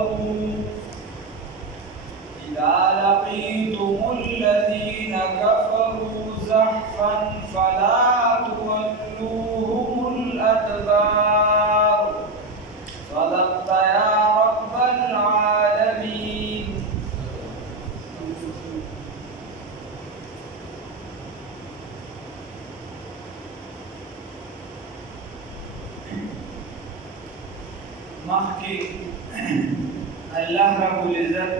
كفروا إذا لقيتم الذين كفروا زحفا فلا تولوهم الأدبار صدقت يا رب العالمين. مخکې الله رب العزت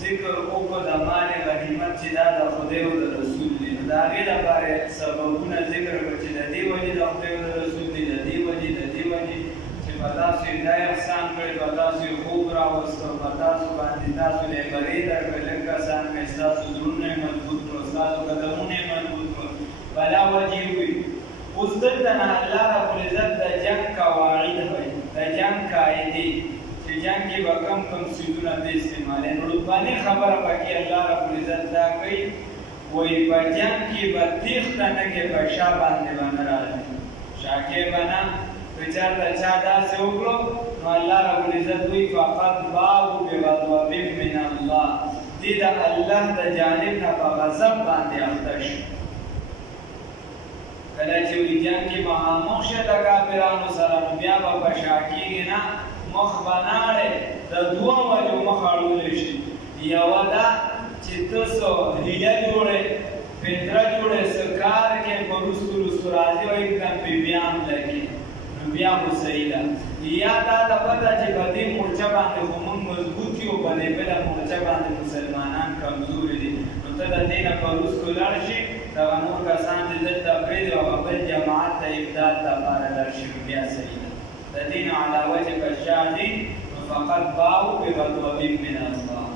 ذکر وکړو د مال غنیمت چې دا د خدای او د رسول دی. د هغې لپاره سببونه ذکر کړو چې د دې وجې د خدای او د رسول دی، د دې وجې چې په تاسو یې دا احسان کړی، په تاسو یې خوب راوسته، په تاسو باندې تاسو له برې درکړه، لږ کسان مې ستاسو زړونه یې مضبوط کړو، ستاسو قدمونه یې مضبوط کړو، بلا وجې وي. اوس دلته نه الله رب العزت د جنګ قواعد وایي، د جنګ قاعدې چې جنګ کې به کم څیزونه د استعمالوي. نو لومړنۍ خبره پکې الله رب العزت دا کوي، وایي په جنګ کې به تېښته نه کې په شا باندې به نه راځي، شا کې به نه. که چېرته چا داسې وکړو نو الله رب العزت وایي فقط باءوا بغضب من الله، دې د الله د جانب نه په غضب باندې اخته شو. کله چې وایي جنګ کې مخامخ شه د کافرانو سره نو بیا به په شا کېږي نه، مخ به ناړې د دوه وجو مخ اړولی شي. یوه دا چې ته څه هیله جوړې، فطره جوړې، څه کار کې په وروستو راځي او एकदम پې بیا هم لګي نو بیا خو صحیح ده. یا دا د پته چې په دې مورچه باندې خو موږ مضبوط یو، په دې بله مورچه باندې مسلمانان کمزوري دي، نو ته د دې نه په وروستو لاړ شي، دغه نور کسان چې دلته پرېږدي او هغه بل جماعت ته امداد لپاره لاړ شي نو بیا صحیح ده. د دې نه علاوه چې په شا دي نو فقط باءوا بغضب من الله.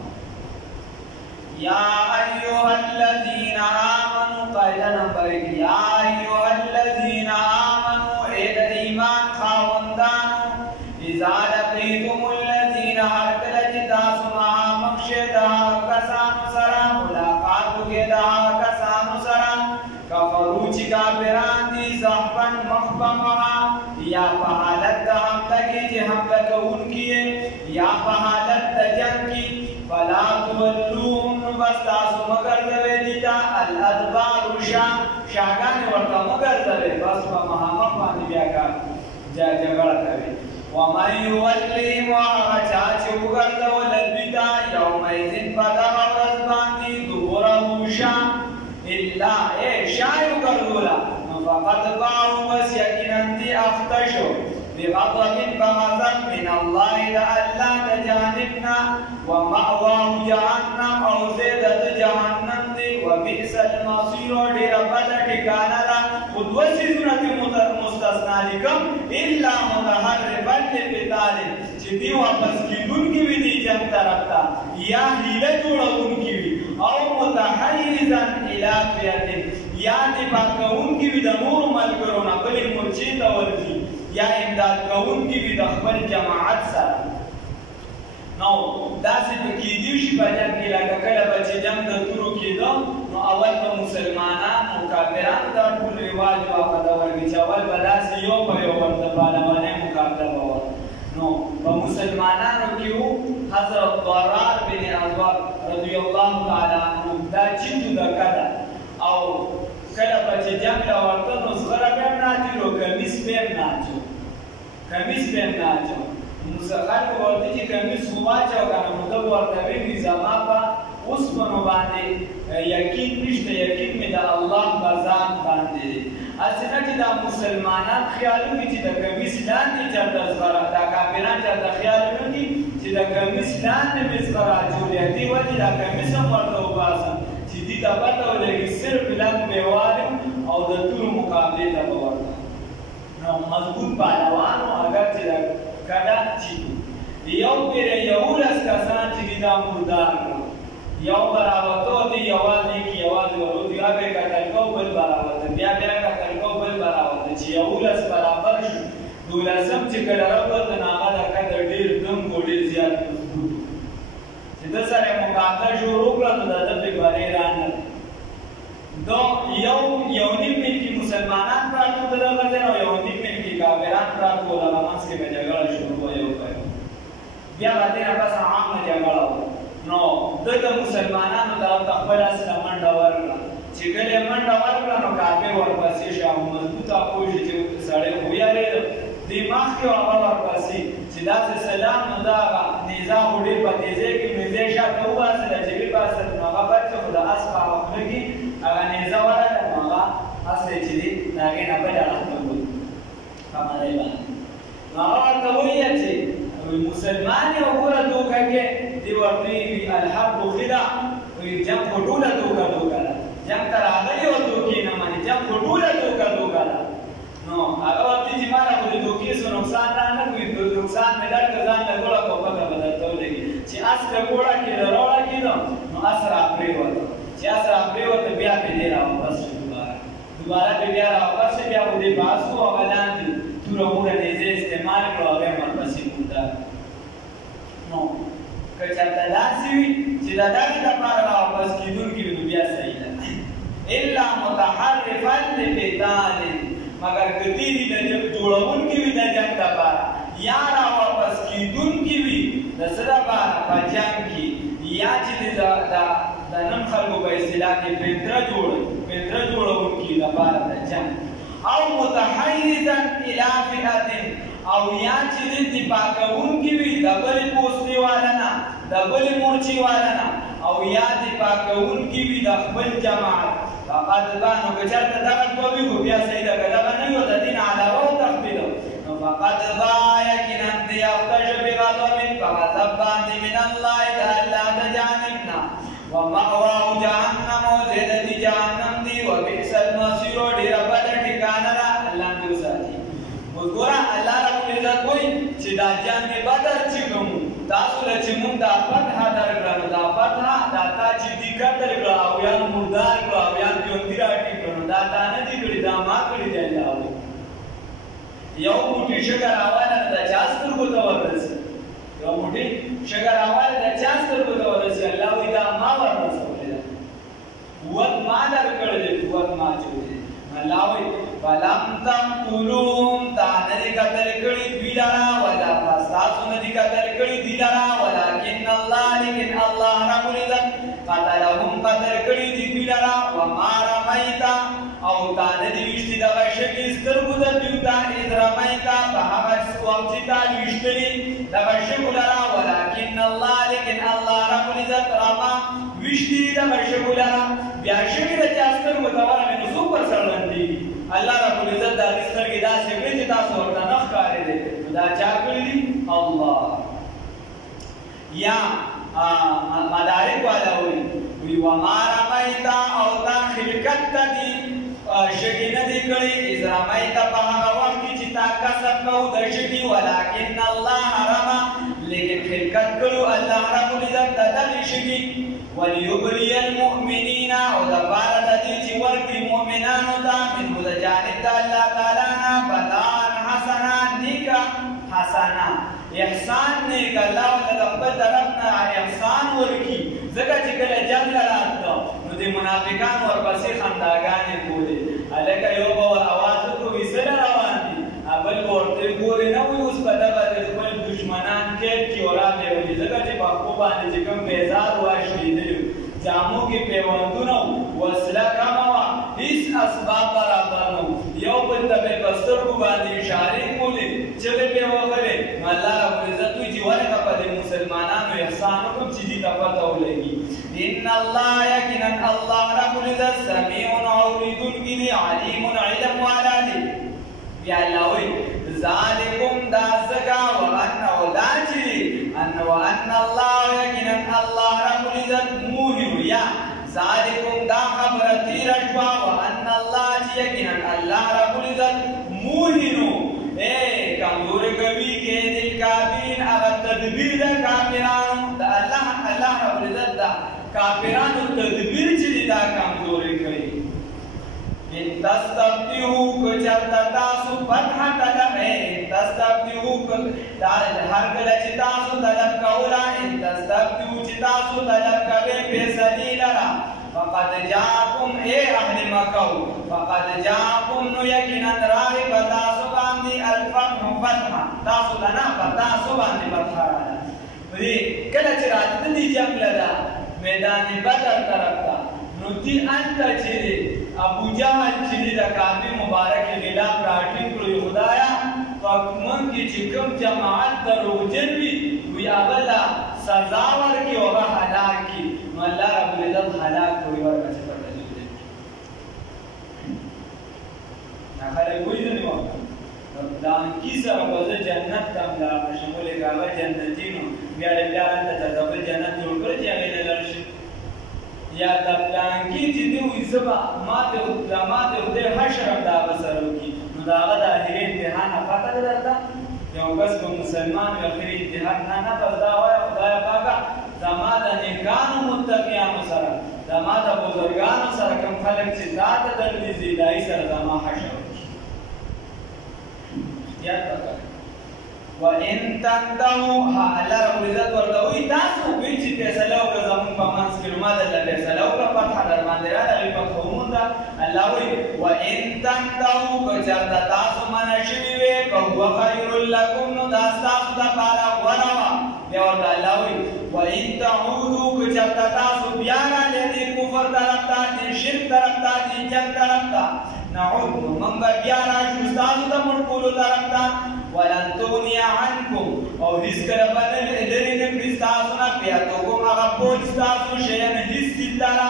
یا ایها الذین آمنوا، قاعده نمبر 1، یا ایها الذین آمنوا، اے د ایمان خاوندانو، اذا لقیتم الذین، هر کله چې تاسو مخامخ شئ د هغو کسانو سره، ملاقات وکړئ د هغو کسانو سره، کفرو چې کافران دي، زحفا مخ په مخه، یا په حالت د حمله کې چې حمله کوونکي یې، یا په حالت د جنګ کې، فلا تولوهم، نو بس تاسو مه ګرځوئ دي ته الادبار، شاګانې ورته مه ګرځوئ، بس په مخامخ باندې بیا جګړه کوي. ومن یولهم، هغه چا چې وګرځول دوی ته یومئذ په دغه ورځ باندې دبره شا، الا شا یې وګرځوله نو فقد باءوا، بس یقینا دې اخته شو بغضب، بغضب من الله، د الله د جانب نه، ومأواه جهنم، او ځای د جهنم دی، وبئس المصیر، ډېره بده ټکانه ده. خو دوه څیزونه ترې مستثنا دي، کوم؟ الا متحرفا لقتال، چې دی واپس کېدونکي وي دې جنګ طرف ته، یا هیله جوړونکي وي، او متحیزا الی فئة، یا دفاع کوونکي وي د نورو ملګرو نه، بلې مورچې ته ورځي، یا امداد کوونکي وي د خپل جماعت سره. نو داسې به کېدی شي په جنګ کې، لکه کله به چې جنګ د تورو کېده نو اول به مسلمانانو کافرانو دا ټول رواج و په دور کې چې اول به داسې یو په یو ورته پهلوانۍ مقابله به وه. نو په مسلمانانو کې وو حضرت ضرار بن عوف رضی الله تعالی عنه، دا چینجو دکه ده، او کله به چې جنګ ته ورته نو زغره به هم ناچلو، کمیس به هم ناچو، خلکو ورته چې کمیس خو واچوه که نه، نو ده به ورته ویلي زما په اوسپنو باندې یقین نشته، یقین مې د الله په ځان باندې دی. هسې نه چې دا مسلمانان خیال وکړي چې د کمیس لاندې چېرته زغره، دا کافران چېرته خیال وکړي چې د کمیس لاندې مې زغره اچولې، دې وجې دا کمیس هم ورته وباسم چې دې ته پته ولګي صرف لږ بېوال او د تورو مقابلې ته به ورته. نو مضبوط پهلوانو اگر چې د کډه چیدو یو پېره 11 کسان چې دي دا مردار کړو، یو به راوته دي یوازې کې یوازې ورودي، بیا به یې قتل کو، بل به راوته، بیا قتل کو، بل به راوته، چې 11 برابر شو. 12م چې کله راووته نو هغه د قدر ډېر دم کو، ډېر زیات مضبوط و، چې ده سره یې مقابله شروع کړه نو د ده پې برې رانغله. دا یو نیم میل کې مسلمانان پراته وو د دغه ځای نه، او یو نیم میل کې کافران پراته وو، هغه منځ کې به جګړه شروع وه یو په یو. بیا به دې نه پس عامه جګړه وه نو ده د مسلمانانو طرف ته خپل سره منډه ورکړه چې کله یې منډه ورکړه نو کافر ورپسې شو او مضبوطه پوه شو چې سړی ویارېده دې مخکې هغه ورپسې چې داسې سلام نو دا هغه نیزه خو ډېر په تیزۍ کې نیزې شاته وباسله چې وباسل نو هغه بچه خو د اس په هغه خوله کې هغه نیزه ورغله نو هغه اس دی چې دی د هغې نه بل اړخ ته بوت په مدی باندې نو هغه ورته وویل چې مسلمان یې وګوره دوکه کې دې ورته وي الحق خدع وایي جنګ خو ټوله دوکه ده جنګ ته راغلي او دوکې نه مني جنګ خو ټوله دوکه ده نو هغه ورته چې ما را خو د دوکې څه نقصان را نه کوي نقصان مې درکړه ځان له ګوړه کوپکه به درته ولګي چې اس له ګوړه کېده راوړه کېده نو اس راپرېوته چې اس راپرېوته بیا پې دې راواپس شو دوباره پې بیا راواپس شو بیا به دې بحث و هغه لاندې توره وړه نیزې استعمال کړو هغه یې ورپسې موندل نو که چېرته داسې وي چې د دغې لپاره راواپس کېدونکي وي نو بیا صحیح ده الا متحرفا لقتال مگر که دې د جوړونکي وي د جنګ لپاره یا راواپس کېدونکي وي د څه لپاره په جنګ کې یا چې د نن خلکو په اصطلاح کې پنتره جوړونکي لپاره د جنګ او متحیزا الی فئة او یا چې د دفاع کوونکي وي د بلې پوستې والا نه د بلې مورچې والا نه او یا دفاع کوونکي وي د خپل جماعت فقد بانو که چېرته دغه دوه وي خو بیا صحیح ده که دغه نه وي او د دین علاوه وتښتېده نو فقد با یقینا دې اخته شو بغضب په غضب باندې من الله د الله د جانب نه ومأواه جهنم او زه د دې جهنم دی وبئس المصیر ډېره بده ټکانه ده الله دې وساتي وګوره الله رب العزت وایي چې دا جنګ بدر چې کوم تاسو له چې مونږ دا فتح درکړه نو دا فتح دا تا چې دي قتل کړه او یا مردار کړه او یا ژوندي راټیټ کړه نو دا تا نه دي کړي دا ما کړي دی الله وایي یو موټی شګه راواله د چا سترګو ته ورسي یو موټی شګه راواله د چا سترګو ته ورسي الله وایي دا ما ورسولې ده قوت ما درکړی دی قوت ما چولې الله وایي فلم تقتلوهم تا نه دي قتل کړي دوی لرا ولا تاسو نه دي قتل کړي دوی لرا ولکن الله لیکن الله رب العزت قتلهم قتل کړي دوی لرا وما رميت او تا نه دي وشتي دغه شګې سترګو د دوی ته اذ رميت په هغه وخت چې تا وشتلي دغه شګو لرا ولکن الله لیکن الله رب العزت رما وشتي دغه شګو لرا بیا شګې د چا سترګو ته ورغلې نو څوک ورسره لندېږي الله رب العزت دا سترګې داسې کړي چې تاسو ورته نه ښکارېدې دا چا کړي دي الله یا مدارک والا وی وما رميت او تا خلقت ته دي شګې نه دي کړي اذ رميت په هغه وخت کې چې تا کسب کوو د شګې ولکن الله رمى لیکن خلقت کړو الله رب العزت د دغې شګې وليبلي المؤمنين او د پاره د دې چې ورکړي مؤمنانو ته منه د جانب د الله تعالی نه بلاء حسنا نیک حسنا احسان نیک الله د خپل طرف نه احسان ورکړي ځکه چې کله جنګ راځي نو د منافقانو ورپسې خنداګانې کولې هلکه یو به اواز وکړو ویسل روان دي بل به ورته ګورې نه وي اوس په دغه د خپل دشمنان کیپ کې ورابې ولي ځکه چې په خپو باندې چې کوم بیزار واشلېدلي جامو کې پیوندونه وسله کمه وه هېڅ اسباب برابر نه وو یو بل ته به یې په سترګو باندې اشارې کولې چغې به یې وهلې نو الله ربالعزت وایي چې ولې به په دې مسلمانانو احسان وکړم چې دې ته پته ولګي ان الله یقینا الله ربالعزت سمیع اورېدونکی دی علیم علم والا دی بیا الله وایي ذالکم دا ځکه وانه دا چې وان الله یقینا الله رب العزت موهن یا ذالکم دا خبره تېره شوه وان الله چې یقینا الله رب العزت موهن کمزوري کوي کې د کافرین هغه تدبیر د کافرانو د الله رب العزت دا کافرانو تدبیر چې دا کمزوري کوي ان تستفتحوا کچرتا تاسو فتح طلب ان تستفتحوا دا هر کله چې تاسو طلب کولا ان تستفتحوا چې تاسو طلب کوئ فیصلې لرا فقد جاءكم اهل مکه فقد جاءكم نو یقینا راغی په تاسو باندې الفتح فتح تاسو لنا په تاسو باندې فتح راغله دې کله چې راتللي جنګ لره میدان بدر طرف ته نو دې هلته چې دی ابو جهل چې دی د کعبې مبارکې غلاف راټینګ کړو خدایه په موږ کې چې کوم جماعت دروغجن وي وي هغه له سزا ورکړي او هغه هلاک کړي نو الله رب العزت هلاک کړي ورپسې خلک وایي نه وکړه دا کی سره به زه جنت ته لاړم شم ولې هغه جنتي نو بیا د بیا هلته د بل جنت جوړ کړی چې هغې ته لاړ شي یا د پلانکي چې دی وایي زه به ما د خدای حشر هم د هغه سره وکړي نو د هغه د اخري امتحان پته ده درته یو کس به مسلمان وي اخري امتحان نه بس دا وایه خدایه پاکه زما د نیکانو متقیانو سره زما د بزرګانو سره کوم خلک چې تا ته درنږدې د هغې سره زما حشر یاد وکړئ وان تنتهوا الله رب العزت ورته وایي تاسو وایي چې فیصله وکړه زموږ په منځ کې ما درله فیصله وکړه فتحه در باندې راغله هغې فتحه ومونده الله وایي وان تنتهوا که چېرته تاسو منع شوي وې فهو خیر لکم نو دا ستاسو دپاره غوره وه بیا ورته الله وایي وان تعودوا که چېرته تاسو بیا راغلې دې کفر طرف ته دې شرک طرف ته دې جنګ طرف ته نعود من بیا راشو ستاسو د مړ کولو طرف ته ولن تغني عنکم او هیڅ کله به لرې نه کړي ستاسو نه پیاتوکم هغه پوج ستاسو شیان هیڅ چیز لره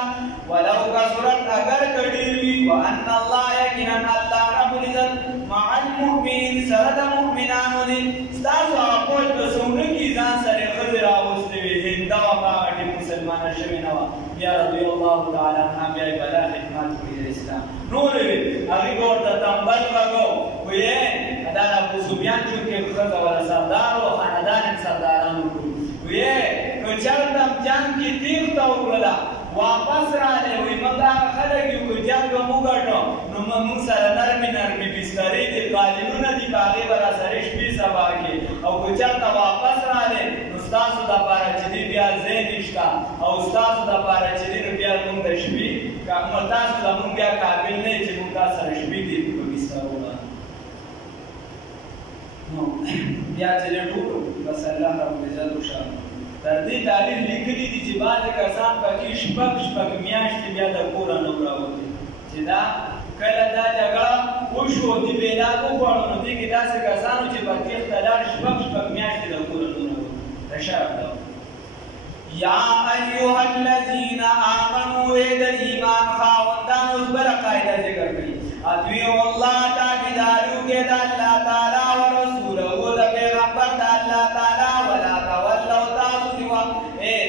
ولو کثرت اگر که ډېر وي وان الله یقینا الله رب العزت مع المؤمنین سره د مؤمنانو دی ستاسو هغه پوج به څومره کي ځان سره ښځې راوستې وي هنده وه په هغه ټیم مسلمانه شوې نه وه بیا رضی الله تعالی عنها بیا یې بلا خدمت کړي د اسلام نورې وې هغې به ورته تنبل غږو ویې دا د ابو سفیان چونکې ښځه ولا سردار و خاندان یې سردارانو کړو ویې که چېرته جنګ کې تېښته وکړله واپس راغلی وایي موږ هغه خلک یو که جنګ به مو ګټو نو موږ سره نرمې نرمې بسترې دي قالینونه دي په هغې به راسره شپې سبا کې او که چېرته واپس راغلی نو ستاسو دپاره چې دی بیا ځای نشته او ستاسو دپاره چې دی نو بیا موږ د شپې تاسو زموږ بیا قابل نه یې چې موږ تا سره شپې دي په بسترو باندې نو بیا چې دی ټولو بس الله رب العزت وشاله تر دې تعلیم لیکلي دي چې بعضې کسان پکې شپږ میاشتې بیا د کوره نه وراوتې چې دا کله دا جګړه وشو دې بېلاد وغواړو نو دې کې داسې کسانو چې په تېښته لاړ شپږ میاشتې د کوره نه وراوتې د شرف ده یا ایها الذین آمنوا ای د ایمان خاوندانو اوس بله قاعده ذکر کړي اطیعوا الله تابعداري وکړئ د الله تعالی و رسوله د پیغمبر د الله تعالی ولا تولوا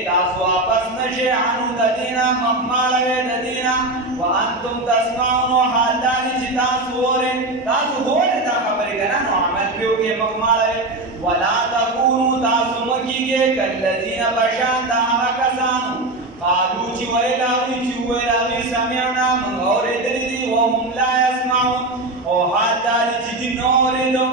تاسو واپس نشئ عنو د دې نه مخ ماړوئ د دې نه وانتم تسمعون حال دا دی چې تاسو اورئ دا خبرې که نه نو عمل پرې وکړئ مخ ماړوئ ولا تکونو تاسو مه کېږئ کالذین په شان د هغه کسانو قالو چې ویل هغوی سمعنا موږ اورېدلي دي وهم لا یسمعون او حال دا دی چې دوی نه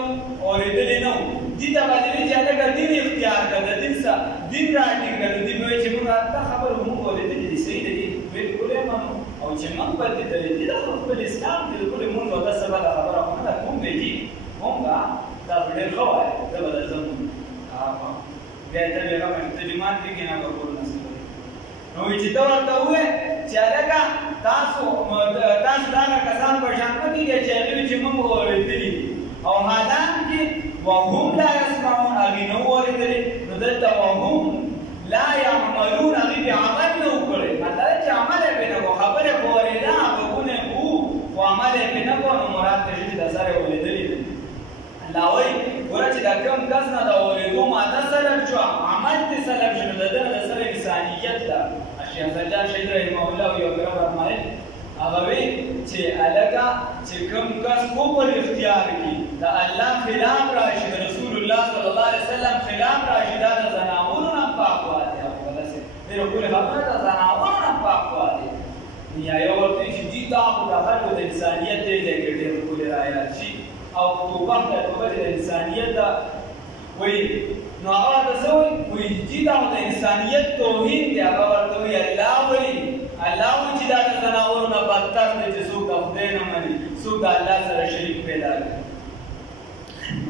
اورېدلي نه وو دې ته به دې چې هلکه دین اختیار کړه د دین څخه دین راټینګ کړه دوی به وایي چې موږ دا خبره موږ اورېدلې دي صحیح ده دي بالکل یې منو او چې موږ بدلېدلې دي دا خو خپل اسلام بالکل موږ او دا سبا دا خبره خو نه ده کوم دی دي موږ دا ډېر ښه وایي زه به درځم بیا ته بیا به ترجمان کې نه به کول نه نو چې ته ورته ووایې چې هلکه تاسو دغه کسان په شان مه کېږئ چې هغوی وایي چې موږ اورېدلي دي او حالانکې وهم لا يسمعون هغوی نه اورېدلي نو دلته وهم لا يعملون هغوی پرې عمل نه و کړی مطلب چې عمل یې پرې نه کړو خبرې خو اورېده غوږونه یې وو خو عمل یې پرې نه کړو نو مراد ته چې د سره یې اورېدلي دي الله وایي ګوره چې دا کوم کس نه د اورېدو ماده سلب شو عمل دې سلب شو نو د ده نه د سره انسانیت ده شیخ سجاد شهید رحمه الله یو ګره فرمایل هغه وی چې هلکه چې کوم کس کفر اختیار کړي د الله خلاف راشي د رسول الله صلی الله علیه وسلم خلاف راشي دا د زناورو نه پاکوالی ډېره ښکلې خبره ده زناورو نه پاکوالی یا یو ورته چې دي دا خو د خلکو د انسانیت دی دی کې ډېر ښکلې رایاد شي او توبه د انسانیت ده وایي نو هغه ورته څه وایي چې دا د انسانیت توهین دی هغه ورته وایي الله وایي چې دا د زناورو نه بدتر دی چې څوک د خدای نه مني څوک د الله سره شریک پیدا کړي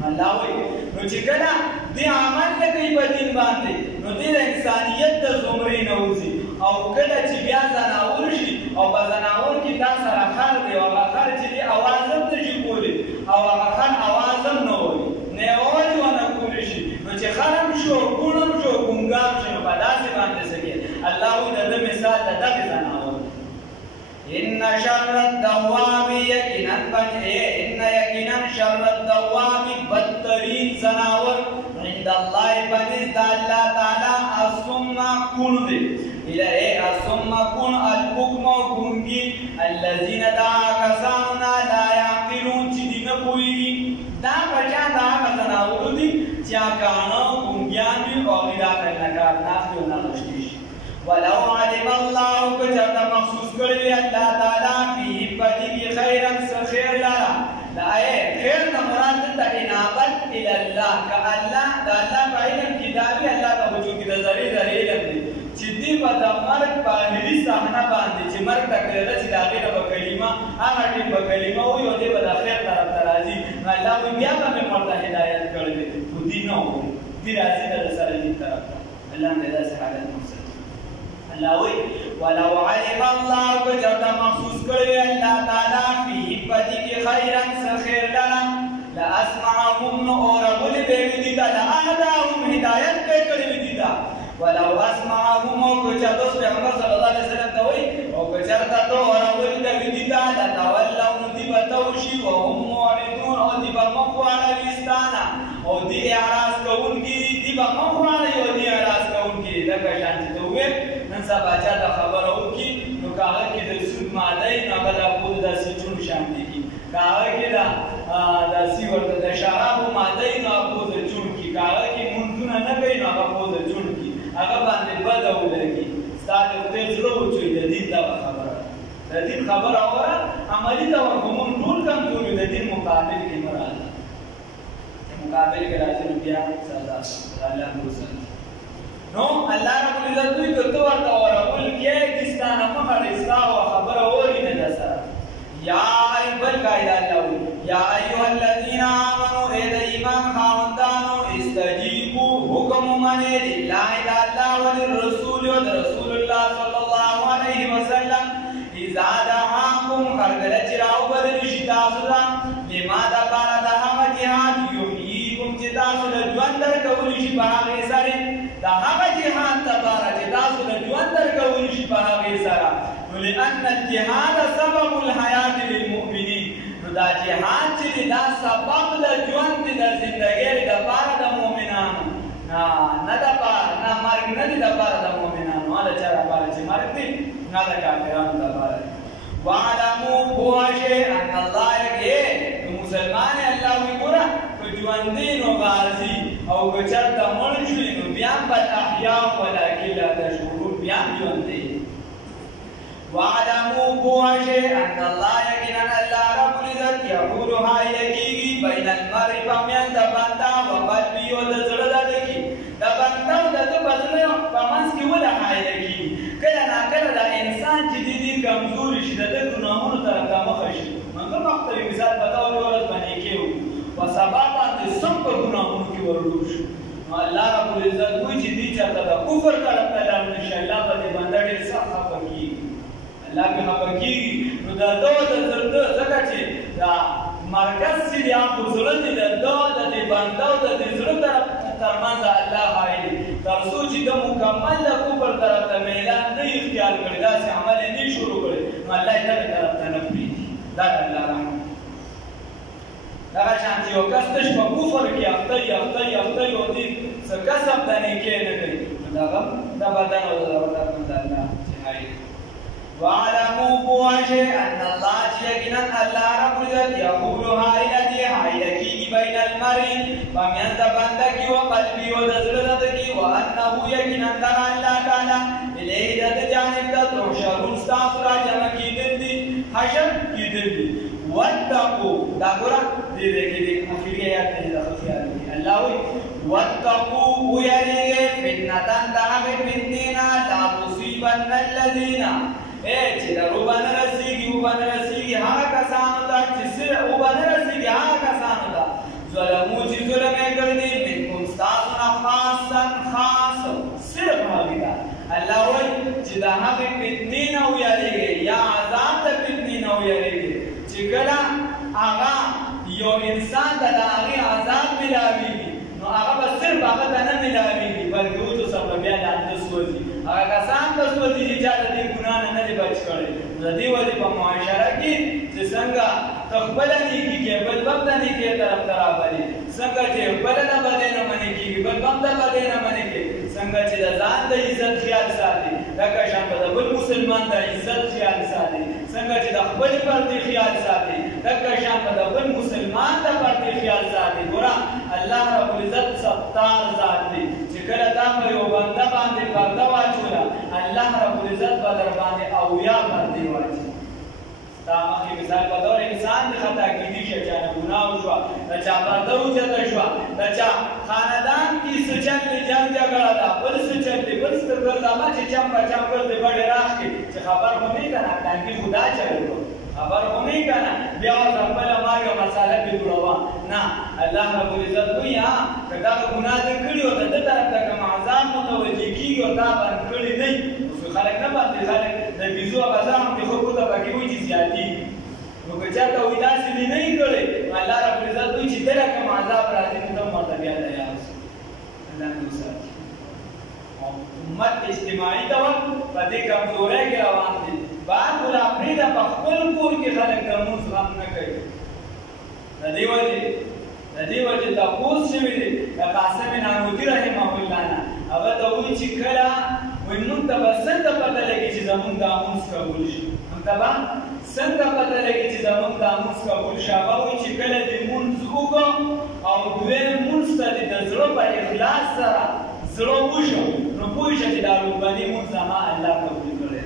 الله وایي نو چې کله دې عمل نه کوي په دین باندې نو دې د انسانیت د زمرې نه وځي او کله چې بیا ځناور شي او په ځناور کې دا سره خر دی او هغه خر چې دی اواز هم نشي کولی او هغه خر اواز هم نه وایي نه یې وایي ونه کولی شي نو چې خر هم شو ګوڼ هم شو ګونګام شي نو په داسې باندې څه کوي الله وایي د ده مثال د دغې ځناور إن شر الدواب يقينا شر الدواب بدترین زناور عند الله بنزد الله تعالی الصم کن دی الصم کن البکم گونگی الذین دعا کسانونا لا یعقلون چی دی نپویگی دا بچان دا زناورو دی چیا کانا گونگیان دی اوغیدا کنکار ناخی و نغشتیش ولو علم الله كجرد مخصوص كربي الله تعالى فيه بدي خيرا سخير لنا لا خير مراد إنابت إلى الله كالله دا الله بعلم كتابي الله كوجو كده زري علم دي جدي پتا مرګ باندې صحنه باندې چې مرګ تکړه چې دا غیره بکلمه هغه ټیم بکلمه وي او دې په خیر طرف ترازی الله بیا به مرته هدایت کړی دي نو دې راځي د سره دې طرف الله دې داسې حالت موسی الله وی ولو علم الله كجرد مخصوص کړی الله تعالی فيه بدی خیرا سخير لنا لاسمعهم اور ول به دي دا اهداهم هدایت کړی دي دا ولو اسمعهم كجرد پیغمبر صلی الله علیه وسلم ته وی او کجرد تو اور ول به دي دا تولوا دي بتوشي وهم معرضون او دي بمقواله وستانا او دي اعراض کوونکی دي بمقواله او دي اعراض کوونکی لکه شانتی ته وی نن سبا چا دا خبره وکړي نو هغه کې د سود ماده نه هغه د پود داسې چون شان دي هغه کې داسې ورته د شرابو ماده نه هغه د چون کې هغه کې مونږونه نه کوي نو هغه پود چون کې هغه باندې بد ولګي ستاسو ته زړه وچوي د دې دا خبره د دې خبره اوره عملي دا کوم ټول کمزوري د دې مقابل کې مراد مقابل کې راځي بیا ساده الله موسی نو الله رب العزت دوی ته ورته ورول کې دستانه مخه رسا او خبره اوري نه سره یا ایبل قاعده الله یا ایها الذين امنوا اذا ایمان خاوندانو استجیبوا حکم منه لله الله وللرسول ورسول الله صلی الله علیه وسلم اذا دعاكم خرجل چراو بدل شتاسدا لما دا بار دا هغه جهاد یحییکم چې تاسو له ژوند درکول شي په هغه سره دا هغه جهاد تبارک چې تاسو له ژوند درکول شي په هغه سره ولئن الجهاد سبب الحیات للمؤمنین نو دا جهاد چې دا سبب د ژوند د ژوندۍ لپاره د مؤمنانو نه دا نه مرګ نه د لپاره د مؤمنانو هغه چې لپاره چې مرګ دی نه د کافرانو لپاره وعلموا بوشه ان الله یې مسلمان الله وی ګره کو ژوندۍ نو غازی او ګچرته مړ شوی نو بیا په احیا ولکن لا تشعرون بیا ژوندۍ وعلموا بوشه ان الله یقینا الله رب العزت یحول هایگی بین المرء فمن تبندا وقلبی او د زړه دکی د بندا د بدن په منځ کې ولا هایگی کله نا کله د انسان چې دې کمزوري شي د ګناهونو طرف ته مخ شي مګر مختلف مثال بتاول ورځ باندې کېو په سبب باندې سم په ګناهونو کې ورلوش نو الله رب العزت وایي چې دې چاته د کفر طرف ته لاړ نشي الله په دې باندې ډېر سخت پکې الله په حقيقي نو دا دوه د زړه زکه چې دا مرکز چې یا خپل دې د دوه د باندې د زړه طرف ترمنځ الله حایل تر څو چې د مکمل د کفر طرف ته میلان نه اختیار کړی دا چې عمل نه شروع کړي نو الله دې طرف ته نه پریږدي دا الله رحم دا شان چې یو کس تش په کفر کې اخته یو دې څه کسب د نه کې نه کوي دا بدن او د الله چې حایل وعلموا بوشه ان الله يقينا الله رب العزت يقول هايلتي هايلكي بين المرء فمن تبندك وقلبي وذلتك وانه يقينا الله تعالى اليه ذات جانب تحشرون استغفر جمع كيدندي حشر كيدندي واتقوا دا ګره دې کې اخیری آیات دې خیال الله واتقوا ويريږي فتنه دغه فتنه لا تصيبن الذين چې درو باندې رسیږي هغه کسانو ته چې سره او باندې رسیږي هغه کسانو ته ظلمو چې ظلم یې کړی منکم تاسو نه خاص دا الله وایي چې د هغې فتنې نه ویریږئ یا عذاب د فتنې نه ویریږئ چې کله هغه یو انسان ته د هغې عذاب میلاویږي نو هغه به صرف هغه ته نه میلاویږي بلکې اوسو سببیا د هغه سوځي هغه کسان ته سوځي چې چا د دې ګناه نه نه دي بچ کړی د دې وجې په معاشره کې چې څنګه ته خپله نیکي کې بل بم د نیکۍ طرف ته رابلې څنګه چې بله د بدۍ نه منې کېږي بل بم د بدۍ نه منې کېږي څنګه چې د ځان د عزت خیال ساتي دغه شان به د بل مسلمان د عزت خیال ساتي څنګه چې د خپلې پردې خیال ساتي دغه شان به د بل مسلمان د پردې خیال ساتي ګوره الله رب العزت ستار ذات دی چې کله تا په یو بنده باندې پرده واچوله الله رب العزت به در باندې اویا پردې واچوي دا مخکې مثال په ډول انسان د خطا کېدي شي چې ګناه وشوه د چا پرده اوچته شوه د چا خاندان کې څه چل دی جنګ جګړه ده بل څه چل دی بل څه ګرځامه چې چم په چم ګرځې بډې راښکې چې خبر خو نه که نه ټانکي خو دا چل کړو خبر خو نه که نه بیا ورته خپله مالګه مساله پرې جوړوه نه الله رب العزت وایي که دغه ګناه دې کړي او د ده طرف ته کوم عذاب متوجه کېږي او تا باندې کړي نه وي خلک نه باندې خلک د بیزو غذا هم د خلکو ته پکې وایي چې زیاتېږي نو که چاته وایي داسې دې نه یې کړی الله رب العزت وایي چې دله کوم عذاب راځي نو ته ورته بیا تیار اوسه الله دې وساتي امت اجتماعي ډول په دې کمزورۍ کې روان دي بعد ولا پرېږده په خپل کور کې خلک د لمونځ غم نه کوي د دې وجې تپوس شوي دي د قاسم نانوتي رحمه الله نه هغه ته وایي چې کله وایي موږ ته به څنګه پته لګي چې زموږ دا لمونځ قبول شي موږ ته به څنګه پته لګي چې زموږ دا لمونځ قبول شي هغه وایي چې کله دې لمونځ وکړو او دویم لمونځ ته دې د زړه په اخلاص سره زړه وشو نو پوه شه چې دا لومړني لمونځ زما الله قبول کړی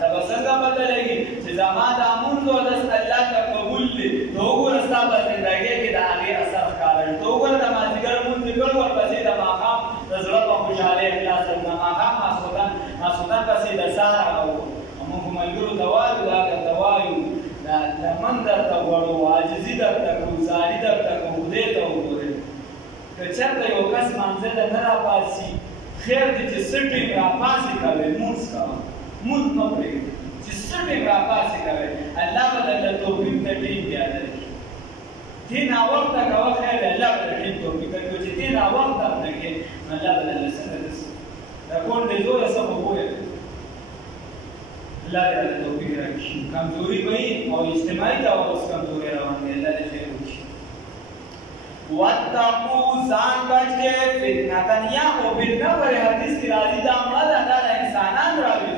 ته به څنګه پته لګي چې زما دا لمونځ اودس الله ته قبول دی نو وګوره ستا په زندګۍ کې د هغې اثر ښکاره شي ته وګوره د مازدیګر لمونځ دې کړ ورپسې د ماښام د زړه په خوشحالۍ اخلاص سره د ماښام ماسخوتن پسې د سهار هغه وکړو موږ ملګرو ته وایو دا درته وایو لمن درته غواړو عاجزي درته کوو زاري درته کوو خدای ته وګورئ که چېرته یو کس منزل ته نه راپاڅي خیر دی چې څه ټیم راپاڅې کوئ لمونځ کوه لمونځ مه پرېږدئ چې څه ټیم راپاڅې کوئ الله به درته توفیق د ټیم بیا درکړي دې ناوخته کوه خیر دی الله به درته توفیق درکړي چې دې ناوخته نه کوې نو الله به درته څنګه رسي د کور د زوره څه خو پوهه الله دې درته توفیق راکړي کمزوري به وي او اجتماعي ته اوس کمزوري روان دی الله دې خیر وکړي واتقوا ځان بچ کې فتنه یا او فتنه پر حدیث کې راځي دا مړه دا د انسانان راوي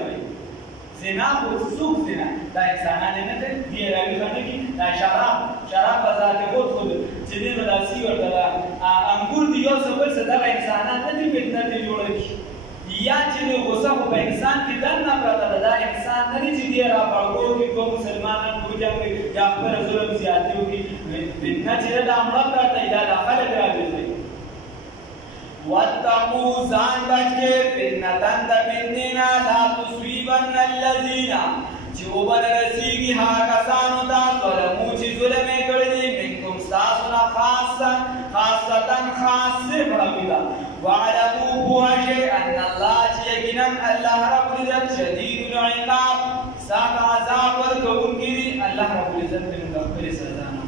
زنا خو څوک زنا دا انسانان نه دي دی راوي باندې کې دا شراب په ذات خود چې دې وداسي ورته انګور دی یو څه بل څه دا انسانان نه دي فتنه دي جوړه یا چې غوسه په انسان کې دنه پراته ده دا انسان نه دی چې دی را پړګو کې کوم مسلمانان وځي یا خپل ظلم زیاتې وکړي فتنه چې دا امر پراته دا خلک راځي واتقوا ځان بچ کې فتنه د فتنې نه لا تصيبن الذين چې وبر رسیږي هغه کسانو ته ظلمو چې ظلم یې کړی دی منکم ستاسو نه خاصه خاص بحمیدا وعلموا بوجه ان الله چې یقینا الله رب العزت شدید العقاب سخت عذاب ورکوونکی دی الله رب العزت دې موږ خپل سزا نه